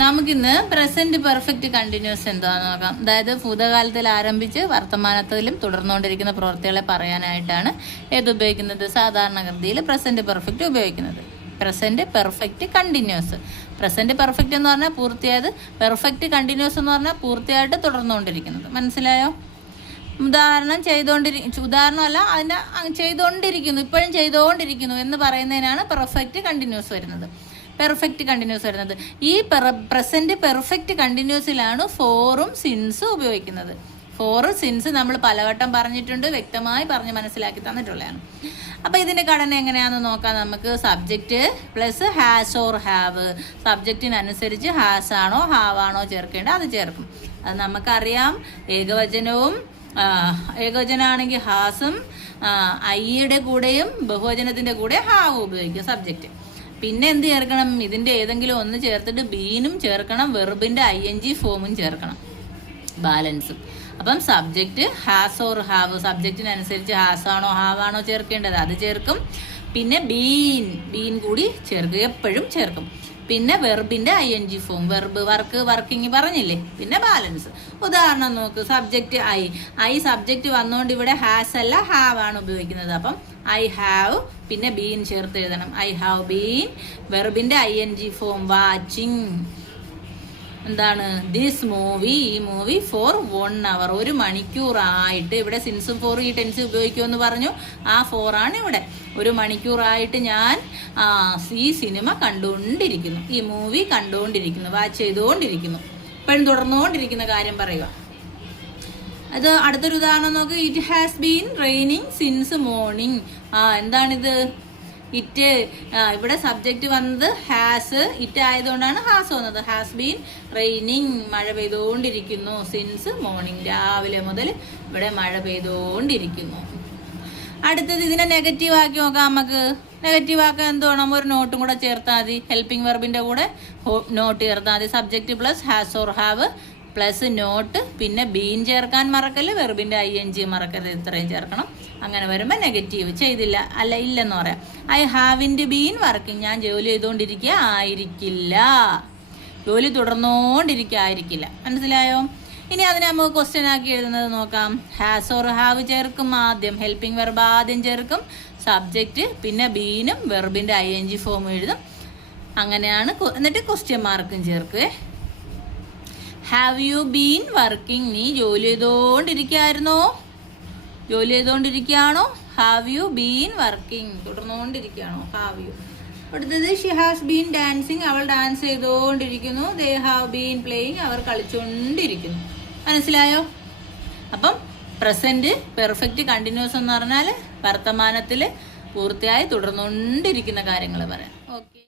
നമുക്കിന്ന് present perfect continuous എന്താണെന്ന് നോക്കാം. അതായത് ഭൂതകാലത്തിൽ ആരംഭിച്ച് വർത്തമാനത്തിലും തുടർന്നുകൊണ്ടിരിക്കുന്ന പ്രവൃത്തികളെ പറയാനായിട്ടാണ് ഏത് ഉപയോഗിക്കുന്നത്? സാധാരണഗതിയിൽ പ്രസന്റ് പെർഫെക്റ്റ് ഉപയോഗിക്കുന്നത്. Present perfect continuous. Present perfect എന്ന് പറഞ്ഞാൽ പൂർത്തിയായത്, പെർഫെക്റ്റ് കണ്ടിന്യൂസ് എന്ന് പറഞ്ഞാൽ പൂർത്തിയായിട്ട് തുടർന്നുകൊണ്ടിരിക്കുന്നത്. മനസ്സിലായോ? ഉദാഹരണമല്ല, അതിൻ്റെ ചെയ്തുകൊണ്ടിരിക്കുന്നു, ഇപ്പോഴും ചെയ്തുകൊണ്ടിരിക്കുന്നു എന്ന് പറയുന്നതിനാണ് പെർഫെക്റ്റ് കണ്ടിന്യൂസ് വരുന്നത്. പെർഫെക്റ്റ് കണ്ടിന്യൂസ് വരുന്നത് ഈ പ്രസന്റ് പെർഫെക്റ്റ് കണ്ടിന്യൂസിലാണ് ഫോറും സിൻസും ഉപയോഗിക്കുന്നത്. ഫോർ സിൻസ് നമ്മൾ പലവട്ടം പറഞ്ഞിട്ടുണ്ട്, വ്യക്തമായി പറഞ്ഞ് മനസ്സിലാക്കി തന്നിട്ടുള്ളതാണ്. അപ്പോൾ ഇതിൻ്റെ ഘടന എങ്ങനെയാണെന്ന് നോക്കാം നമുക്ക്. Subject plus has or have. സബ്ജക്റ്റിനനുസരിച്ച് ഹാസ് ആണോ ഹാവ് ആണോ ചേർക്കേണ്ടത് അത് ചേർക്കും. അത് നമുക്കറിയാം. ഏകവചനമാണെങ്കിൽ ഹാസും ഐയുടെ കൂടെയും ബഹുവചനത്തിൻ്റെ കൂടെ ഹാവ് ഉപയോഗിക്കും സബ്ജക്റ്റ്. പിന്നെ എന്ത് ചേർക്കണം? ഇതിൻ്റെ ഏതെങ്കിലും ഒന്ന് ചേർത്തിട്ട് ബീനും ചേർക്കണം, വെർബിൻ്റെ ING ഫോമും ചേർക്കണം, ബാലൻസും. അപ്പം സബ്ജക്റ്റ് ഹാസ് ഓർ ഹാവ്, സബ്ജക്റ്റിനനുസരിച്ച് ഹാസ് ആണോ ഹാവ് ആണോ ചേർക്കേണ്ടത് അത് ചേർക്കും. പിന്നെ ബീൻ കൂടി ചേർക്കുക, എപ്പോഴും ചേർക്കും. പിന്നെ വെർബിൻ്റെ ING ഫോം, വെർബ് വർക്കിംഗ് പറഞ്ഞില്ലേ. പിന്നെ ബാലൻസ്. ഉദാഹരണം നോക്ക്. സബ്ജക്റ്റ് ഐ സബ്ജക്റ്റ് വന്നുകൊണ്ട് ഇവിടെ ഹാസ് അല്ല ഹാവ് ആണ് ഉപയോഗിക്കുന്നത്. അപ്പം ഐ ഹാവ് പിന്നെ ബീൻ ചേർത്ത് എഴുതണം. I have been. വെർബിൻ്റെ ING ഫോം വാച്ചിങ്. എന്താണ്? ദിസ് മൂവി, ഈ മൂവി ഫോർ 1 hour, 1 മണിക്കൂറായിട്ട്. ഇവിടെ സിൻസും ഫോറും ഈ ടെൻസ് ഉപയോഗിക്കുമെന്ന് പറഞ്ഞു. ആ 4 ആണ് ഇവിടെ. 1 മണിക്കൂറായിട്ട് ഞാൻ ഈ സിനിമ കണ്ടുകൊണ്ടിരിക്കുന്നു, ഈ മൂവി കണ്ടുകൊണ്ടിരിക്കുന്നു, വാച്ച് ചെയ്തുകൊണ്ടിരിക്കുന്നു. ഇപ്പോഴും തുടർന്നുകൊണ്ടിരിക്കുന്ന കാര്യം പറയുക. അത് അടുത്തൊരു ഉദാഹരണം നോക്ക്. It has been raining since morning. എന്താണിത്? ഇറ്റ്. ഇവിടെ സബ്ജക്റ്റ് വന്നത് ഹാസ്, ഇറ്റ് ആയതുകൊണ്ടാണ് ഹാസ് വന്നത്. ഹാസ് ബീൻ റെയിനിങ്, മഴ പെയ്തുകൊണ്ടിരിക്കുന്നു, സിൻസ് മോർണിംഗ്, രാവിലെ മുതൽ ഇവിടെ മഴ പെയ്തുകൊണ്ടിരിക്കുന്നു. അടുത്തത് ഇതിനെ നെഗറ്റീവ് ആക്കി നോക്കാം നമുക്ക്. നെഗറ്റീവ് ആക്കാൻ എന്ത് വേണം? ഒരു നോട്ടും കൂടെ ചേർത്താൽ മതി. ഹെൽപ്പിംഗ് വെർബിൻ്റെ കൂടെ നോട്ട് ചേർത്താൽ മതി. Subject plus has or have plus not, പിന്നെ ബീൻ ചേർക്കാൻ മറക്കല്, വെർബിൻ്റെ ING മറക്കരുത്, ഇത്രയും ചേർക്കണം. അങ്ങനെ വരുമ്പോൾ നെഗറ്റീവ്. ചെയ്തില്ല അല്ല ഇല്ലെന്ന് പറയാം. ഐ ഹാവിൻറ്റ് ബീൻ വർക്കിംഗ്, ഞാൻ ജോലി ചെയ്തുകൊണ്ടിരിക്കുക ആയിരിക്കില്ല, ജോലി തുടർന്നുകൊണ്ടിരിക്കുക ആയിരിക്കില്ല. മനസ്സിലായോ? ഇനി അതിനെ നമുക്ക് ക്വസ്റ്റ്യൻ ആക്കി എഴുതുന്നത് നോക്കാം. ഹാസ് ഓർ ഹാവ് ചേർക്കും ആദ്യം, ഹെൽപ്പിംഗ് വെർബ് ആദ്യം ചേർക്കും, സബ്ജക്റ്റ് പിന്നെ ബീനും വെർബിൻ്റെ ING ഫോം എഴുതും. അങ്ങനെയാണ്. എന്നിട്ട് ക്വസ്റ്റ്യൻ മാർക്കും ചേർക്കുവേ. ഹാവ് യു ബീൻ വർക്കിംഗ്, നീ ജോലി ചെയ്തുകൊണ്ടിരിക്കുകയായിരുന്നോ? ജോലി ചെയ്തുകൊണ്ടിരിക്കുകയാണോ? ഹാവ് യു ബീൻ വർക്കിംഗ്, തുടർന്നുകൊണ്ടിരിക്കുകയാണോ? Have you. അടുത്തത് ഷി ഹാസ് ബീൻ ഡാൻസിങ്, അവൾ ഡാൻസ് ചെയ്തുകൊണ്ടിരിക്കുന്നു. ദേ ഹാവ് ബീൻ പ്ലേയിങ്, അവർ കളിച്ചുകൊണ്ടിരിക്കുന്നു. മനസ്സിലായോ? അപ്പം പ്രസന്റ് പെർഫെക്റ്റ് കണ്ടിന്യൂസ് എന്ന് പറഞ്ഞാൽ വർത്തമാനത്തിൽ പൂർത്തിയായി തുടർന്നുകൊണ്ടിരിക്കുന്ന കാര്യങ്ങൾ പറയാം. ഓക്കെ.